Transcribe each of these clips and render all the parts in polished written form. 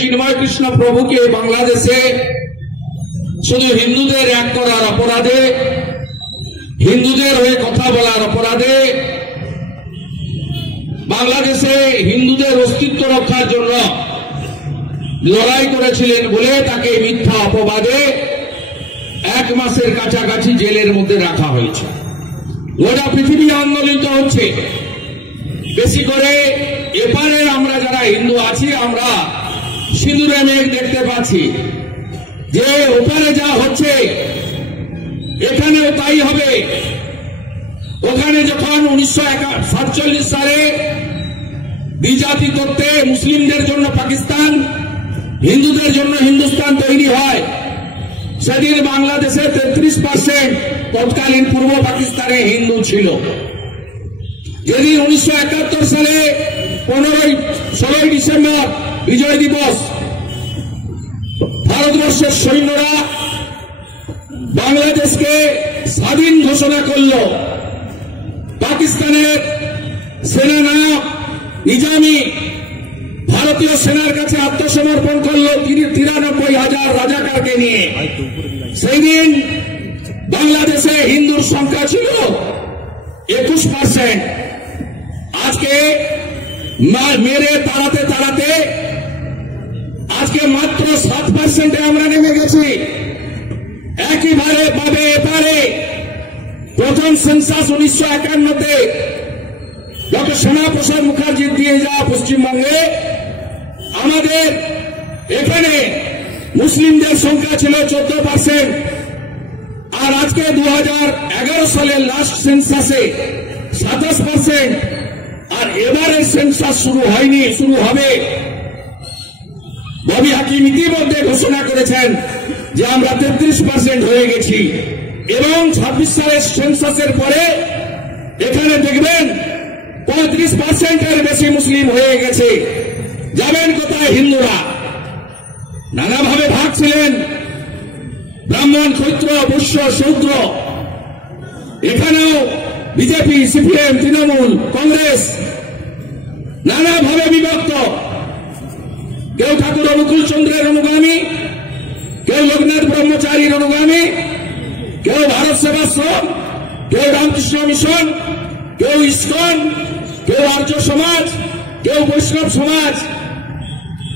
চিন্ময় কৃষ্ণ প্রভুকে বাংলাদেশে শুধু হিন্দুদের এক করার অপরাধে, হিন্দুদের হয়ে কথা বলার অপরাধে, বাংলাদেশে হিন্দুদের অস্তিত্ব রক্ষার জন্য লড়াই করেছিলেন বলে তাকে মিথ্যা অপবাদে 1 মাসের কাছাকাছি জেলের মধ্যে রাখা হয়েছে। গোটা পৃথিবী আন্দোলিত হচ্ছে। বেশি করে এপারে আমরা যারা হিন্দু আছি আমরা সিঁদুরে মেঘ দেখতে পাচ্ছি যে ওপারে যা হচ্ছে এখানেও তাই হবে। ওখানে যখন 1947 সালে দ্বিজাতি তত্ত্বে মুসলিমদের জন্য পাকিস্তান, হিন্দুদের জন্য হিন্দুস্তান তৈরি হয়, সেদিন বাংলাদেশে 33% তৎকালীন পূর্ব পাকিস্তানে হিন্দু ছিল। যেদিন 1971 সালে 16 ডিসেম্বর বিজয় দিবস ভারতবর্ষের সৈন্যরা বাংলাদেশকে স্বাধীন ঘোষণা করল, পাকিস্তানের সেনানায়ক নিজামী ভারতীয় সেনার কাছে আত্মসমর্পণ করল 93,000 রাজাকারকে নিয়ে। সেই দিন বাংলাদেশে হিন্দুর সংখ্যা ছিল 21%। আজকে মেরে তাড়াতে তাড়াতে আজকে মাত্র 7% আমরা নেমে গেছি। একইভাবে ভাবে এপারে প্রথম সেন্সাস 1951-তে ডক্টর শ্যামাপ্রসাদ মুখার্জি দিয়ে যাওয়া পশ্চিমবঙ্গে আমাদের এখানে মুসলিমদের সংখ্যা ছিল 14%, আর আজকে 2011 সালের লাস্ট সেন্সাসে 27%, আর এবারের সেন্সাস শুরু হয়নি, শুরু হবে। ববি হাকিম ইতিমধ্যে ঘোষণা করেছেন যে আমরা 33% হয়ে গেছি, এবং 26 সালের সেন্সাসের পরে এখানে দেখবেন 35%-এর বেশি মুসলিম হয়ে গেছে। যাবেন কোথায় হিন্দুরা? নানাভাবে ভাগ ছিলেন, ব্রাহ্মণ, ক্ষত্র, বৈশ্য, শূদ্র। এখানেও বিজেপি, সিপিএম, তৃণমূল, কংগ্রেস নানাভাবে বিভক্ত। কেউ ঠাকুর অনুকূল চন্দ্রের অনুগামী, কেউ লোকনাথ ব্রহ্মচারীর অনুগামী, কেউ ভারত সেবাশ্রম, কেউ রামকৃষ্ণ মিশন, কেউ ইসকন, কেউ আর্য সমাজ, কেউ বৈষ্ণব সমাজ,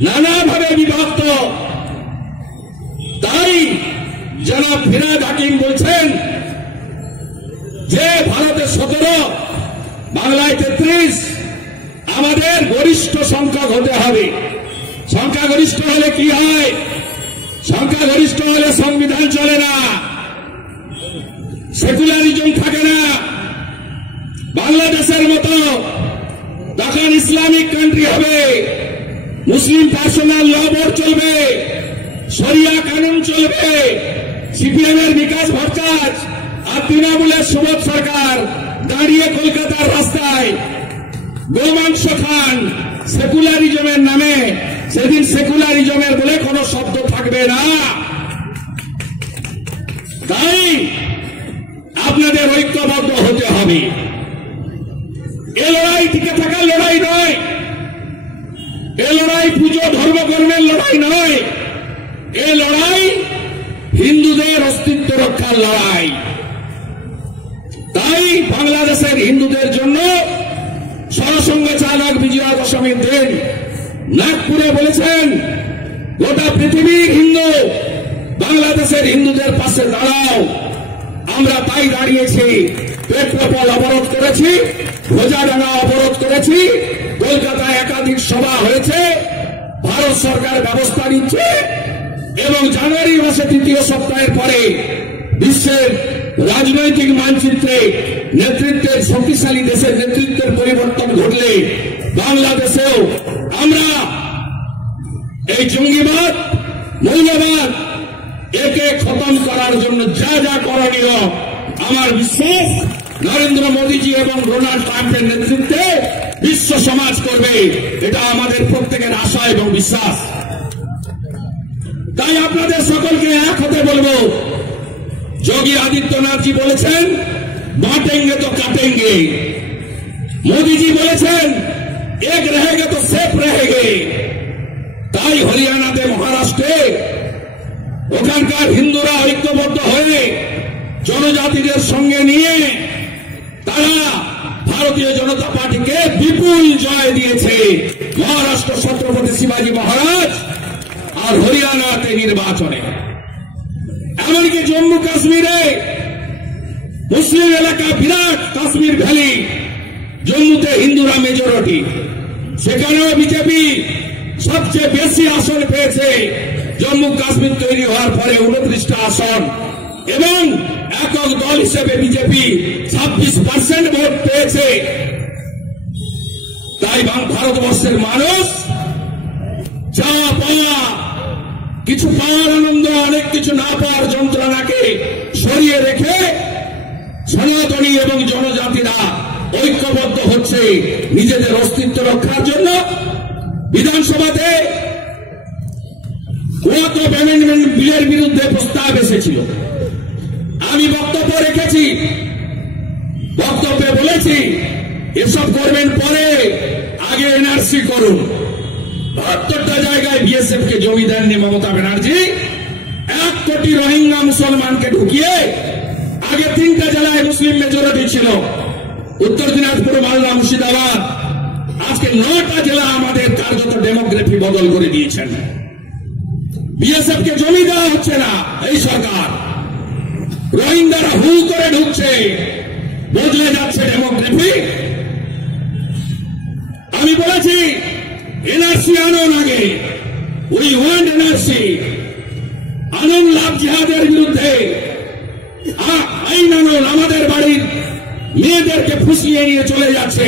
নানাভাবে বিভক্ত। তাই জনাব ফিরহাদ হাকিম বলছেন যে ভারতে 17, বাংলায় 33, আমাদের গরিষ্ঠ সংখ্যক হতে হবে। সংখ্যাগরিষ্ঠ হলে কি হয়? সংখ্যাগরিষ্ঠ হলে সংবিধান চলে না, সেকুলারিজম থাকে না। বাংলাদেশের মতো তখন ইসলামিক কান্ট্রি হবে, মুসলিম পার্সোনাল ল বোর্ড চলবে, শরিয়া কানুন চলবে। সিপিএম এর বিকাশ ভট্টাচার্য আর তৃণমূলের সুবোধ সরকার দাঁড়িয়ে কলকাতার রাস্তায় গোমাংস খান সেকুলারিজমের নামে। সেদিন সেকুলারিজমের বলে কোনো শব্দ থাকবে না। তাই আপনাদের ঐক্যবদ্ধ হতে হবে। এ লড়াই টিকে থাকার লড়াই নয়, এ লড়াই পুজো ধর্মকর্মের লড়াই নয়, এ লড়াই হিন্দুদের অস্তিত্ব রক্ষার লড়াই। তাই বাংলাদেশের হিন্দুদের জন্য সরসঙ্গে চালক বিজয়া দশমীর দিন নাগপুরে বলেছেন গোটা পৃথিবীর হিন্দু বাংলাদেশের হিন্দুদের পাশে দাঁড়াও। আমরা তাই দাঁড়িয়েছি। পেট্রোপল অবরোধ করেছি, ভোজাডাঙ্গা অবরোধ করেছি, কলকাতায় একাধিক সভা হয়েছে, ভারত সরকার ব্যবস্থা নিচ্ছে, এবং জানুয়ারি মাসে 3য় সপ্তাহের পরে বিশ্বের রাজনৈতিক মানচিত্রে নেতৃত্বের শক্তিশালী দেশের নেতৃত্বের পরিবর্তন ঘটলে বাংলাদেশেও আমরা এই জঙ্গিবাদ, মৌলবাদ একে খতম করার জন্য যা যা করণীয় আমার বিশ্বাস নরেন্দ্র মোদীজি এবং ডোনাল্ড ট্রাম্পের নেতৃত্বে বিশ্ব সমাজ করবে। এটা আমাদের প্রত্যেকের আশা এবং বিশ্বাস। তাই আপনাদের সকলকে এক হতে বলবো। যোগী আদিত্যনাথ জি বলেছেন বাঁটেঙ্গে তো কাটেঙ্গে, মোদীজি বলেছেন এক রহেগে তো সেফ রহেগে। তাই হরিয়ানাতে, মহারাষ্ট্রে ওখানকার হিন্দুরা ঐক্যবদ্ধ হয়ে জনজাতিদের সঙ্গে নিয়ে তারা ভারতীয় জনতা পার্টিকে বিপুল জয় দিয়েছে। মহারাষ্ট্র ছত্রপতি শিবাজী মহারাজ আর হরিয়ানাতে নির্বাচনে। এমনকি জম্মু কাশ্মীরে মুসলিম এলাকা বিরাট, কাশ্মীর ভ্যালি, জম্মুতে হিন্দুরা মেজরিটি, সেখানেও বিজেপি সবচেয়ে বেশি আসন পেয়েছে। জম্মু কাশ্মীর তৈরি হওয়ার পরে 29টা আসন এবং একক দল হিসেবে বিজেপি 26% ভোট পেয়েছে। তাই ভারতবর্ষের মানুষ যা পাওয়া, কিছু পাওয়ার আনন্দ, অনেক কিছু না পাওয়ার যন্ত্রণাকে সরিয়ে রেখে সনাতনী এবং জনজাতিরা ঐক্যবদ্ধ হচ্ছে নিজেদের অস্তিত্ব রক্ষার জন্য। বিধানসভাতে ওয়াকফ অ্যামেন্ডমেন্ট বিলের বিরুদ্ধে প্রস্তাব এসেছিল। আমি বক্তব্য রেখেছি, বক্তব্যে বলেছি এসব করবেন পরে, আগে এনআরসি করুন। 72টা জায়গায় বিএসএফ কে জমি দেননি মমতা ব্যানার্জি। 1 কোটি রোহিঙ্গা মুসলমানকে ঢুকিয়ে, আগে 3টা জেলায় মুসলিম মেজরিটি ছিল, উত্তর দিনাজপুর, মালদা, মুর্শিদাবাদ। আজকে 9টা জেলা আমাদের কার্যত ডেমোগ্রাফি বদল করে দিয়েছেন। বিএসএফ কে জমি দেওয়া হচ্ছে না এই সরকার, রোহিঙ্গারা হু করে ঢুকছে, বদলে যাচ্ছে ডেমোগ্রাফি। আমি বলেছি এনআরসি আনুন, আগে উই ওয়ান্ট এনআরসি আনুন, লাভ জিহাদের বিরুদ্ধে আইন আনুন। আমাদের বাড়ির মেয়েদেরকে ফুসলিয়ে নিয়ে চলে যাচ্ছে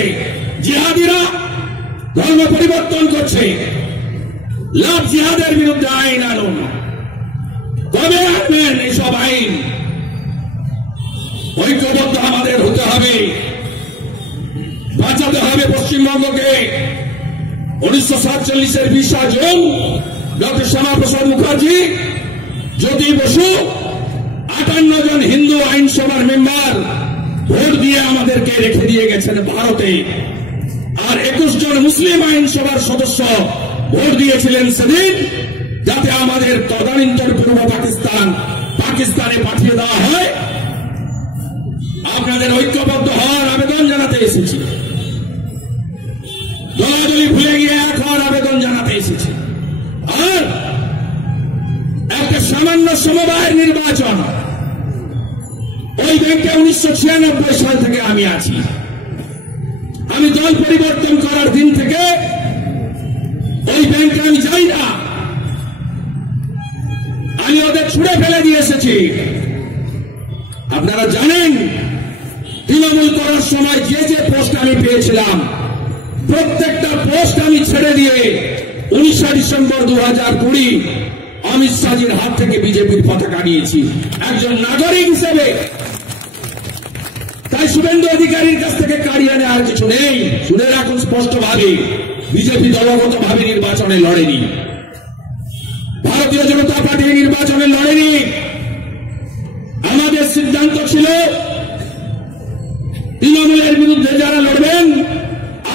জিহাদিরা, ধর্ম পরিবর্তন করছে। লাভ জিহাদের বিরুদ্ধে আইন আনুন। কবে আনবেন এইসব আইন? ঐক্যবদ্ধ আমাদের হতে হবে, বাঁচাতে হবে পশ্চিমবঙ্গকে। 1947-এর 20 জুন ডক্টর শ্যামাপ্রসাদ মুখার্জি, জ্যোতি বসু, 58 জন হিন্দু আইনসভার মেম্বার ভোট দিয়ে আমাদেরকে রেখে দিয়ে গেছেন ভারতে। আর 21 জন মুসলিম আইনসভার সদস্য ভোট দিয়েছিলেন সেদিন, যাতে আমাদের তদানীন্তন পূর্ব পাকিস্তানে পাঠিয়ে দেওয়া হয়। আপনাদের ঐক্যবদ্ধ হওয়ার আবেদন জানাতে এসেছি, দলাদলি ভুলে গিয়ে এক হওয়ার আবেদন জানাতে এসেছি। আর একটা সামান্য সমবায়ের নির্বাচন, ওই ব্যাংকে 1996 সাল থেকে আমি আছি। আমি দল পরিবর্তন করার দিন থেকে ওই ব্যাংকে আমি যাই না, আমি ওদের ছুড়ে ফেলে দিয়ে এসেছি। আপনারা জানেন তৃণমূল করার সময় যে যে পোস্ট আমি পেয়েছিলাম, প্রত্যেকটা পোস্ট আমি ছেড়ে দিয়ে 19 ডিসেম্বর 2020 অমিত শাহজির হাত থেকে বিজেপির পতাকা নিয়েছি একজন নাগরিক হিসেবে। তাই শুভেন্দু অধিকারীর কাছ থেকে কাড়িয়ে নেওয়ার কিছু নেই। শুনে রাখুন স্পষ্টভাবে, বিজেপি দলগতভাবে নির্বাচনে লড়েনি, ভারতীয় জনতা পার্টি নির্বাচনে লড়েনি। আমাদের সিদ্ধান্ত ছিল তৃণমূলের বিরুদ্ধে যারা লড়বেন,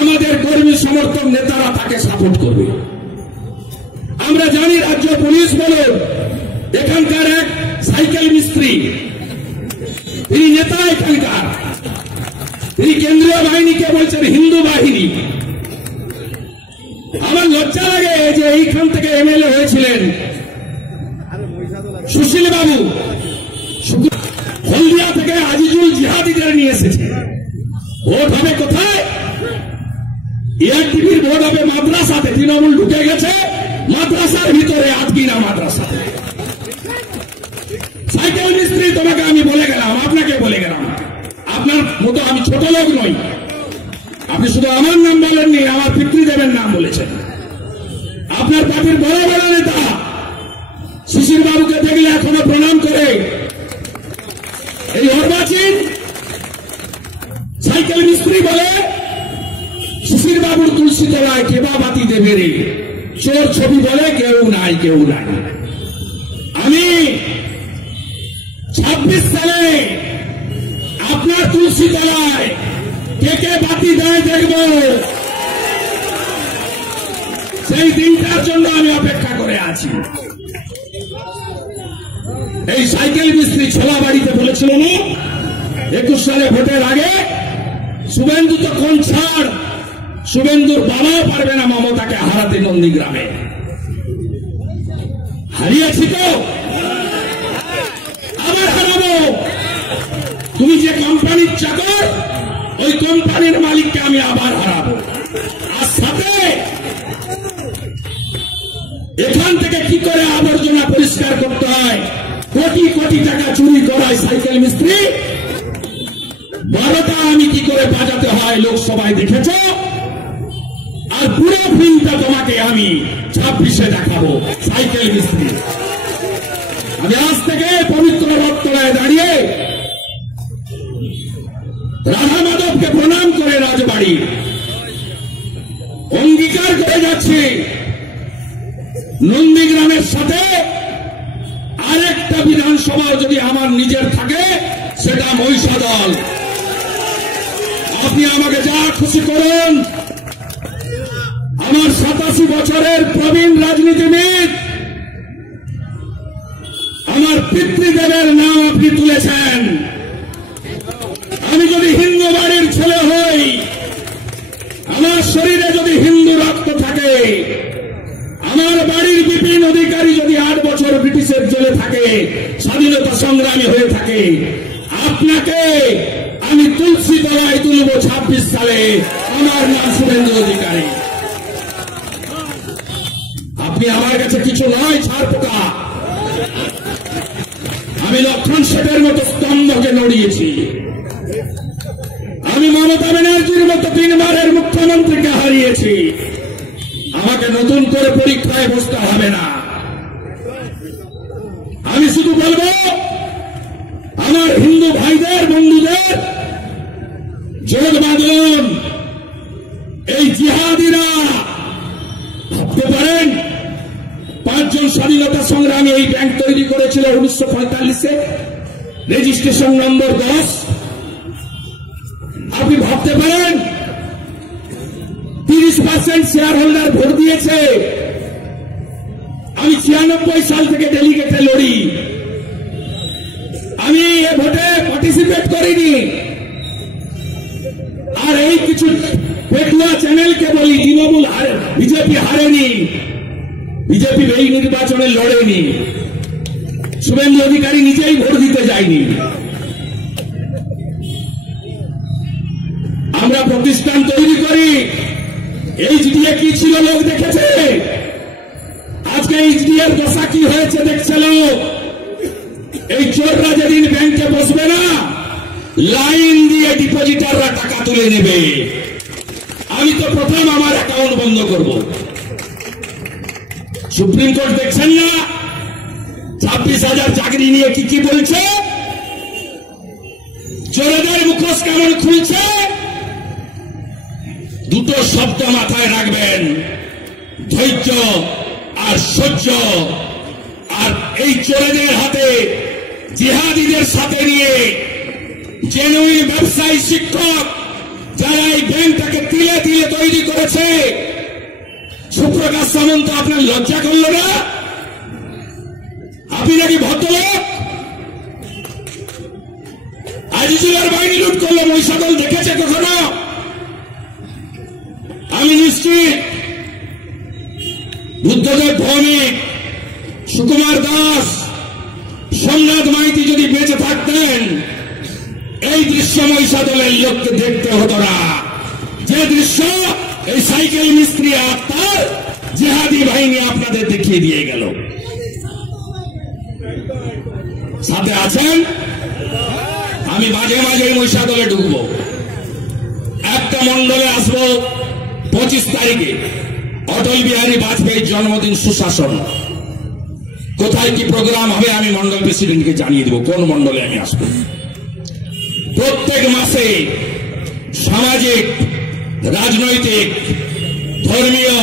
আমাদের কর্মী সমর্থক নেতারা তাকে সাপোর্ট করবে। আমরা জানি রাজ্য পুলিশ বলুন, এখানকার এক সাইকেল মিস্ত্রি, তিনি নেতা এখানকার, তিনি কেন্দ্রীয় বাহিনীকে বলছেন হিন্দু বাহিনী। আমার লজ্জা লাগে যে এইখান থেকে এমএলএ হয়েছিলেন সুশীল বাবু, হলদিয়া থেকে আজিজুল জিহাদিদের নিয়ে এসেছে। ভোট হবে কোথায়? এআরটিভির ভোট হবে মাদ্রাসাতে। তৃণমূল ঢুকে গেছে মাদ্রাসার ভিতরে, আজকিনা মাদ্রাসাতে। সাইকেল মিস্ত্রি তোমাকে আমি বলে গেলাম, আপনাকে বলে গেলাম, আপনার মতো আমি ছোট লোক নই। আপনি শুধু আমার নাম বলেননি, আমার পিতৃদেবের নাম বলেছেন। আপনার পার্টির বড় বড় নেতা শিশির বাবুকে দেখলে এখনো প্রণাম করে। এই অর্বাচীন সাইকেল মিস্ত্রি বলে শিশির বাবুর তুলসী তলায় কেবা বাতি দেবে রে, চোর ছবি বলে কেউ নাই, কেউ নাই। আমি 26 সালে আপনার তুলসী তলায় কে কে বাতি দেয় দেখব। সেই দিনটার জন্য আমি অপেক্ষা করে আছি। এই সাইকেল মিস্ত্রি ছোলা বাড়িতে বলেছিল না 21 সালে ভোটের আগে, শুভেন্দু তো কোন ছাড়, শুভেন্দুর বাবাও পারবে না মমতাকে হারাতে নন্দীগ্রামে। হারিয়েছি তো, আবার হারাবো। তুমি যে কোম্পানির চাকর, ওই কোম্পানির মালিককে আমি আবার হারাবো। আর সাথে এখান থেকে কি করে আবর্জনা পরিষ্কার করতে হয়, কোটি কোটি টাকা চুরি করায় সাইকেল মিস্ত্রি, 12টা আমি কি করে বাজাতে হয় লোকসভায় দেখেছ। আর পুরো ফিল্মটা তোমাকে আমি 26-এ দেখাবো সাইকেল মিস্ত্রি। আমি আজ থেকে পবিত্র রক্তরায় দাঁড়িয়ে রাধা মাধবকে প্রণাম করে রাজবাড়ি অঙ্গীকার করে যাচ্ছি, নন্দীগ্রামের সাথে আরেকটা বিধানসভা যদি আমার নিজের থাকে, সেটা মহিষাদল। আপনি আমাকে যা খুশি করুন। আমার 87 বছরের প্রবীণ রাজনীতিবিদ, আমার পিতৃদেবের নাম আপনি তুলেছেন। আমি যদি হিন্দু বাড়ির ছেলে হই, আমার শরীরে যদি হিন্দু রক্ত থাকে, আমার বাড়ির বিপিন অধিকারী যদি 8 বছর ব্রিটিশের জেলে থাকে, স্বাধীনতা সংগ্রামী হয়ে থাকে, আপনাকে আমি তুলসী তলায় তুলব 26 সালে। আমার নাম শুভেন্দু অধিকারী। আপনি আমার কাছে কিছু নয়, ছাড় পোকা। আমি লক্ষণ শেঠের মতো স্তম্ভকে নড়িয়েছি। আমি মমতা ব্যানার্জির মতো 3 বারের মুখ্যমন্ত্রীকে হারিয়েছি। আমাকে নতুন করে পরীক্ষায় বসতে হবে না। আমি শুধু বলবো, আমার হিন্দু ভাইদের বন্ধুদের যোগ বাঁধুন। এই জিহাদিরা ভাবতে পারেন 5 জন স্বাধীনতা সংগ্রামী এই ব্যাংক তৈরি করেছিল 1945-এ, রেজিস্ট্রেশন নম্বর 10। আপনি ভাবতে পারেন 30% শেয়ার হোল্ডার ভোট দিয়েছে। আমি 96 সাল থেকে ডেলিগেটে লড়ি। আমি এ ভোটে পার্টিসিপেট করিনি। আর এই কিছু পেটুয়া চ্যানেলকে বলি, তৃণমূল বিজেপি হারেনি, বিজেপি এই নির্বাচনে লড়েনি, শুভেন্দু অধিকারী নিজেই ভোট দিতে যায়নি। আমরা প্রতিষ্ঠান তৈরি করি। এইচডিএ কি ছিল লোক দেখেছে। আজকে এইচডিএর দশা কি হয়েছে দেখছে লোক। এই চোররা যেদিন ব্যাংকে বসবে না, লাইন দিয়ে ডিপোজিটাররা টাকা তুলে নেবে। আমি তো প্রথম আমার অ্যাকাউন্ট বন্ধ করব। সুপ্রিম কোর্ট দেখছেন না 26,000 চাকরি নিয়ে কি কি বলছে। চোরেদের মুখোশ কেমন খুলছে। দুটো শব্দ মাথায় রাখবেন, ধৈর্য আর সহ্য। আর এই চোরেদের হাতে, জিহাদিদের সাথে নিয়ে জেনুইন ব্যবসায়ী শিক্ষক যারা এই ব্যাংকটাকে তিলে তিলে তৈরি করেছে, সুপ্রকাশ সামন্ত আপনার লজ্জা করল না? আপনি নাকি ভদ্রলোক? আজিজুলের বাহিনী লুট করলো, মহিষাদল দেখেছে কখনো? আমি নিশ্চিত বুদ্ধদেব ভৌমিক, সুকুমার দাস, সোমনাথ মাইতি যদি বেঁচে থাকতেন, এই দৃশ্য মহিষাদলের লোককে দেখতে হতো না। যে দৃশ্য এই সাইকেল মিস্ত্রি আর তার জিহাদি বাহিনী আপনাদের দেখিয়ে দিয়ে গেল। সাথে আছেন? আমি মাঝে মাঝে মহিষাদলে ঢুকবো। একটা মন্ডলে আসবো 25 তারিখে, অটল বিহারী বাজপেয়ীর জন্মদিন সুশাসন। কোথায় কি প্রোগ্রাম হবে আমি মন্ডল প্রেসিডেন্টকে জানিয়ে দেব কোন মন্ডলে আমি আসবো। প্রত্যেক মাসে সামাজিক, রাজনৈতিক, ধর্মীয়,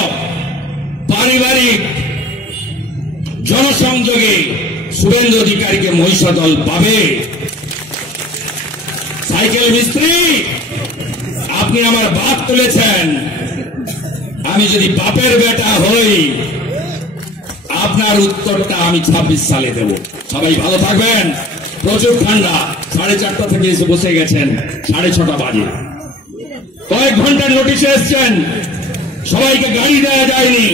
পারিবারিক জনসংযোগে শুভেন্দু অধিকারীকে মহিষাদল পাবে। সাইকেল মিস্ত্রি, আপনি আমার বাদ তুলেছেন। আমি যদি বাপের বেটা হই, আপনার উত্তরটা আমি 26 সালে দেব। সবাই ভালো থাকবেন। প্রচুর ঠান্ডা, 4:30 থেকে এসে বসে গেছেন, 6:30 বাজে। কয়েক ঘন্টার নোটিশে এসছেন, সবাইকে গাড়ি দেওয়া যায়নি।